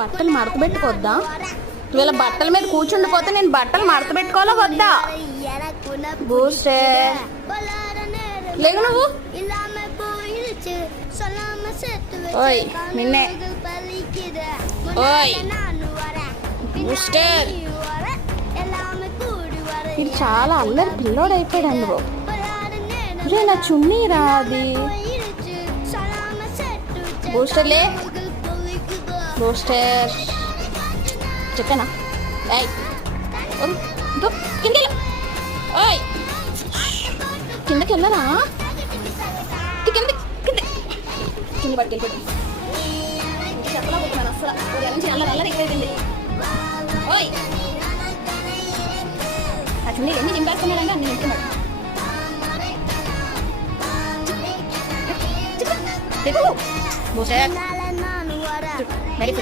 బట్టలు మడత పెట్టుకోద్దా? వీళ్ళ బట్టల మీద కూర్చుండిపోతే నేను బట్టలు మడత పెట్టుకోవాలా వద్దా? బూస్టర్ లేవు నువ్వు. ఓయ్ నిన్నే. ఓయ్ బూస్టర్, ఇది చాలా అల్లరి పిల్లోడు అయిపోయాడు బాబు. రే నా చున్నీ రా అది. బూస్టర్లే బూస్టర్ చెప్పానా? కింద ఓయ్ కిందకి వెళ్ళరా? కింద కింద కింద పట్టుకెళ్ళిపోయింది. చెప్పలేకపోతున్నాను అసలు. నుంచి అల్లరి అల్లరి ఎక్కువైంది. ఓయ్ ఆ చున్నీ ఎన్ని చింపేస్తున్నాడంటే అన్ని నింటున్నాడు. బూస్టర్